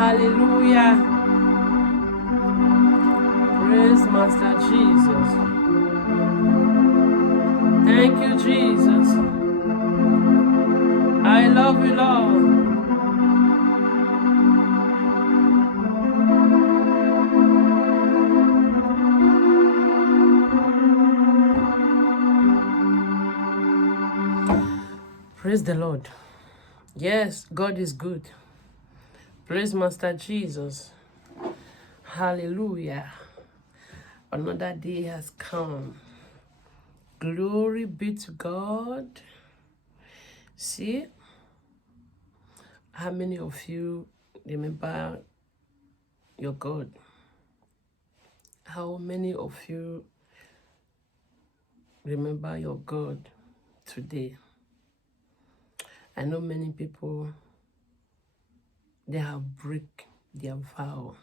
Hallelujah. Praise Master Jesus. Thank you, Jesus. I love you, Lord. Praise the Lord. Yes, God is good. Praise Master Jesus. Hallelujah. Another day has come. Glory be to God. See, how many of you remember your God? How many of you remember your God today? I know many people, they have break their vow,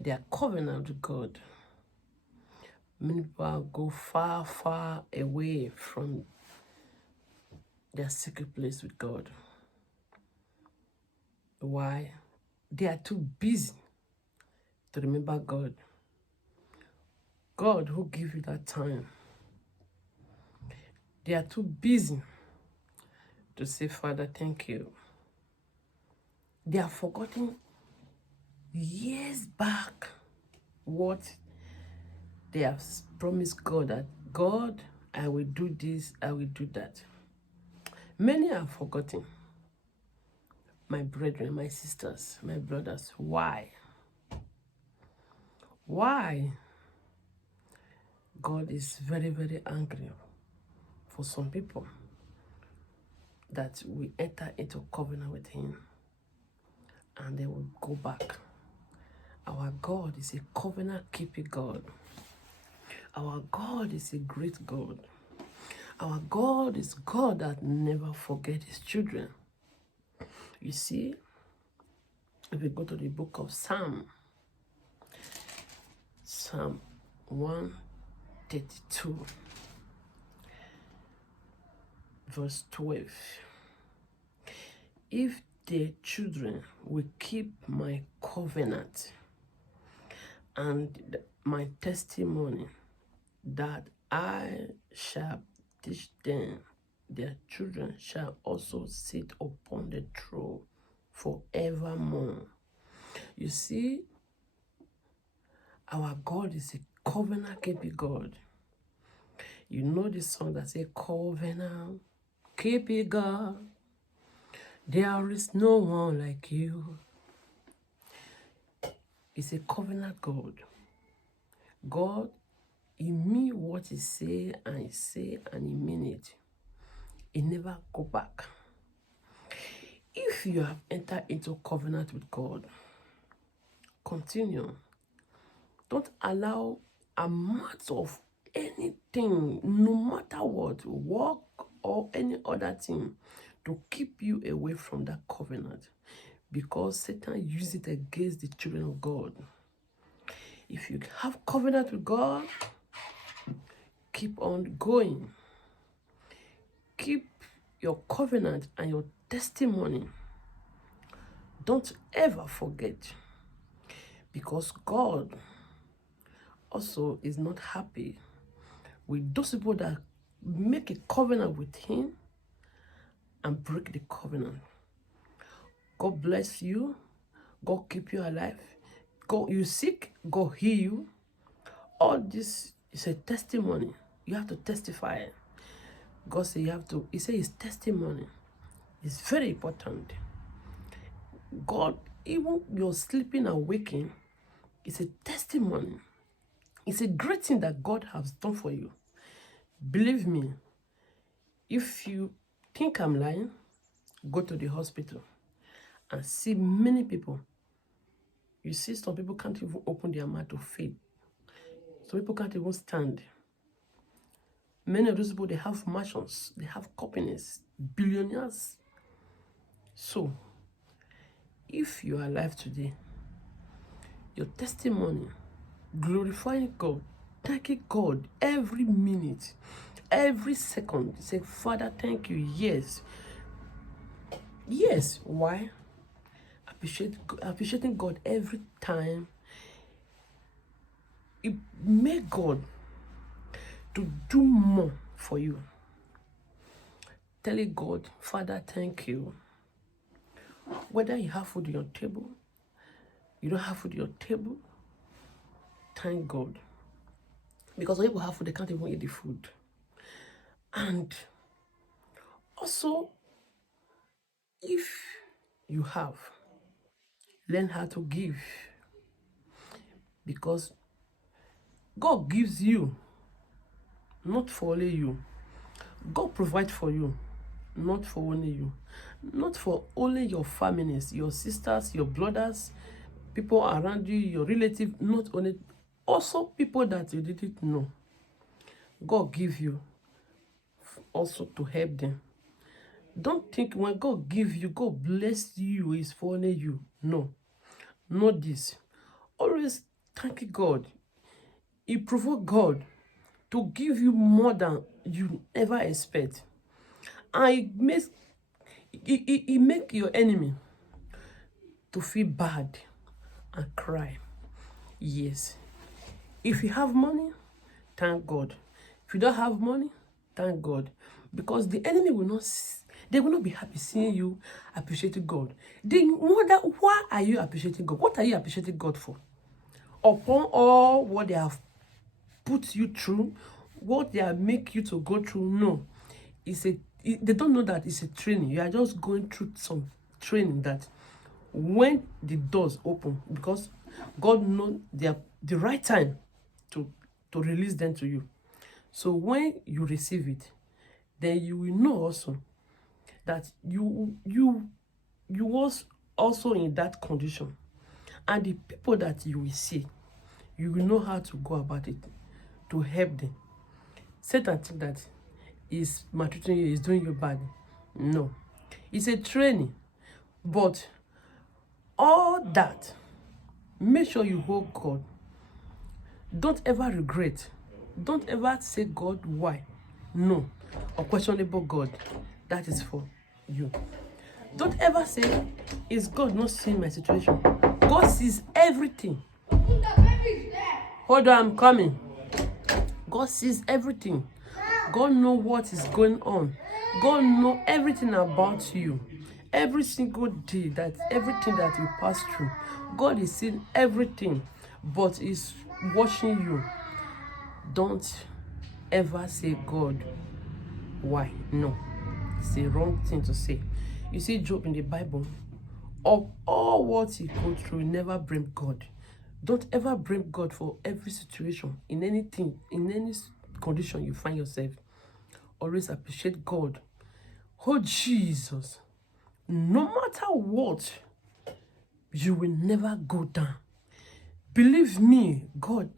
their covenant with God. Many people go far, far away from their secret place with God. Why? They are too busy to remember God. God who give you that time. They are too busy to say, Father, thank you. They are forgotten years back what they have promised God, that God, I will do this, I will do that. Many are forgotten. My brethren, my sisters, my brothers. Why? Why? God is very, very angry for some people that we enter into covenant with him and they will go back. Our God is a covenant keeping God. Our God is a great God. Our God is God that never forgets his children. You see, if we go to the book of Psalm 132, verse 12. If the children will keep my covenant and my testimony that I shall teach them, their children shall also sit upon the throne forevermore. You see, our God is a covenant-keeping God. You know the song that says, covenant-keeping God, there is no one like you. It's a covenant God. God, he mean what he say and he mean it. He never go back. If you have entered into covenant with God, continue. Don't allow a amount of anything, no matter what, work or any other thing, to keep you away from that covenant, because Satan uses it against the children of God. If you have covenant with God, keep on going. Keep your covenant and your testimony. Don't ever forget, because God also is not happy with those people that make a covenant with him and break the covenant. God bless you. God keep you alive. God, you sick, God heal you. All this is a testimony. You have to testify. God said you have to. He said his testimony is very important. God, even your sleeping and waking, is a testimony. It's a great thing that God has done for you. Believe me, if you think I'm lying, go to the hospital and see many people. You see, some people can't even open their mouth to feed. Some people can't even stand. Many of those people, they have mansions, they have companies, billionaires. So, if you are alive today, your testimony, glorifying God, thanking God every minute, every second, say, Father, thank you. Yes. Yes. Why? appreciating God every time, it make God to do more for you. Telling God, Father, thank you. Whether you have food on your table, you don't have food on your table, thank God. Because when people have food, they can't even eat the food. And also, if you have, learn how to give. Because God gives you, not for only you. God provides for you, not for only you. Not for only your families, your sisters, your brothers, people around you, your relatives, not only, also people that you didn't know. God give you also to help them. Don't think when God give you, God bless you, is for only you. No, not this. Always thank God. It provoke God to give you more than you ever expect. And it make your enemy to feel bad and cry. Yes. If you have money, thank God. If you don't have money, thank God. Because the enemy will not, they will not be happy seeing you appreciating God. They wonder, why are you appreciating God? What are you appreciating God for? Upon all what they have put you through, what they have make you to go through, no. They don't know that it's a training. You are just going through some training that when the doors open, because God knows the right time to release them to you. So when you receive it, then you will know also that you was also in that condition. And the people that you will see, you will know how to go about it to help them. Satan think that is maltreating you, is doing you bad. No. It's a training. But all that, make sure you hold God. Don't ever regret. Don't ever say, God, why? No. Unquestionable God. That is for you. Don't ever say, is God not seeing my situation? God sees everything. Hold on, I'm coming. God sees everything. God knows what is going on. God knows everything about you. Every single day, that everything that you pass through, God is seeing everything, but is watching you. Don't ever say, God, why? No. It's the wrong thing to say. You see Job in the Bible, of all what he go through, he never blame God. Don't ever blame God for every situation, in anything, in any condition you find yourself. Always appreciate God. Oh, Jesus. No matter what, you will never go down. Believe me, God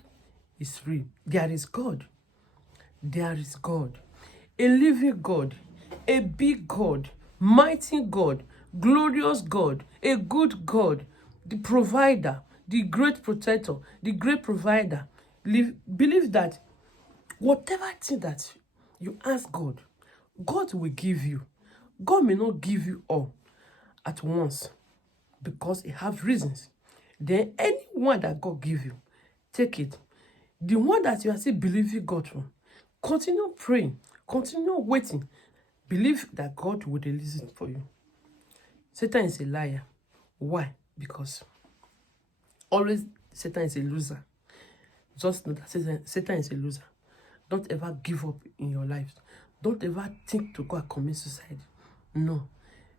is real. There is God. There is God. A living God. A big God. Mighty God. Glorious God. A good God. The provider. The great protector. The great provider. Believe that whatever thing that you ask God, God will give you. God may not give you all at once because He has reasons. Then any one that God give you, take it. The one that you are still believing God for, continue praying, continue waiting. Believe that God will release it for you. Satan is a liar. Why? Because always Satan is a loser. Just know that Satan is a loser. Don't ever give up in your life. Don't ever think to go and commit suicide. No.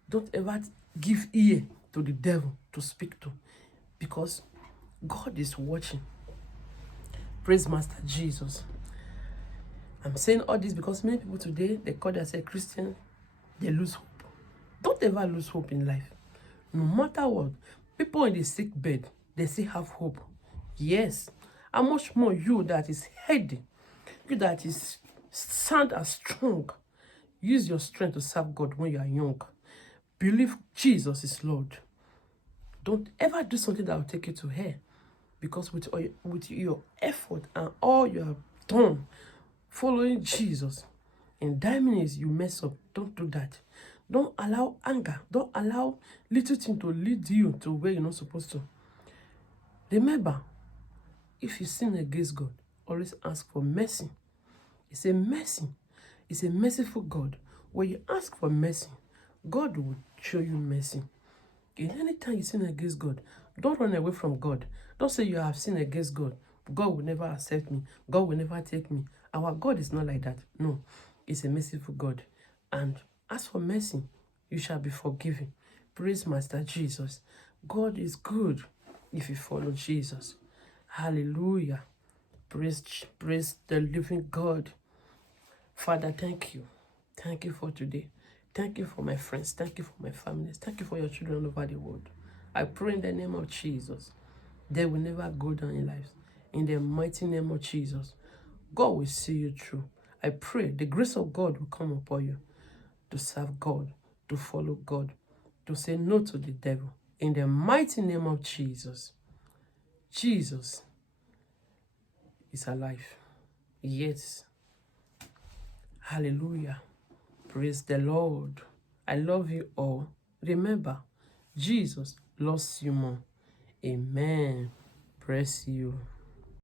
Don't ever give ear to the devil to speak to. Because God is watching. Praise Master Jesus. I'm saying all this because many people today, they call themselves Christian, they lose hope. Don't ever lose hope in life. No matter what, people in the sick bed, they still have hope. Yes. How much more you that is healthy, you that is sound and strong. Use your strength to serve God when you are young. Believe Jesus is Lord. Don't ever do something that will take you to hell. Because with your effort and all you have done following Jesus, in 9 minutes you mess up. Don't do that. Don't allow anger. Don't allow little thing to lead you to where you're not supposed to. Remember, if you sin against God, always ask for mercy. It's a mercy. It's a merciful God. When you ask for mercy, God will show you mercy. In any time you sin against God, don't run away from God. Don't say you have sinned against God. God will never accept me. God will never take me. Our God is not like that. No, it's a merciful God. And ask for mercy, you shall be forgiven. Praise Master Jesus. God is good if you follow Jesus. Hallelujah. Praise the living God. Father, thank you. Thank you for today. Thank you for my friends. Thank you for my families. Thank you for your children all over the world. I pray in the name of Jesus, they will never go down in life. In the mighty name of Jesus, God will see you through. I pray the grace of God will come upon you to serve God, to follow God, to say no to the devil. In the mighty name of Jesus, Jesus is alive. Yes. Hallelujah. Praise the Lord. I love you all. Remember, Jesus loves you more. Amen. Praise you.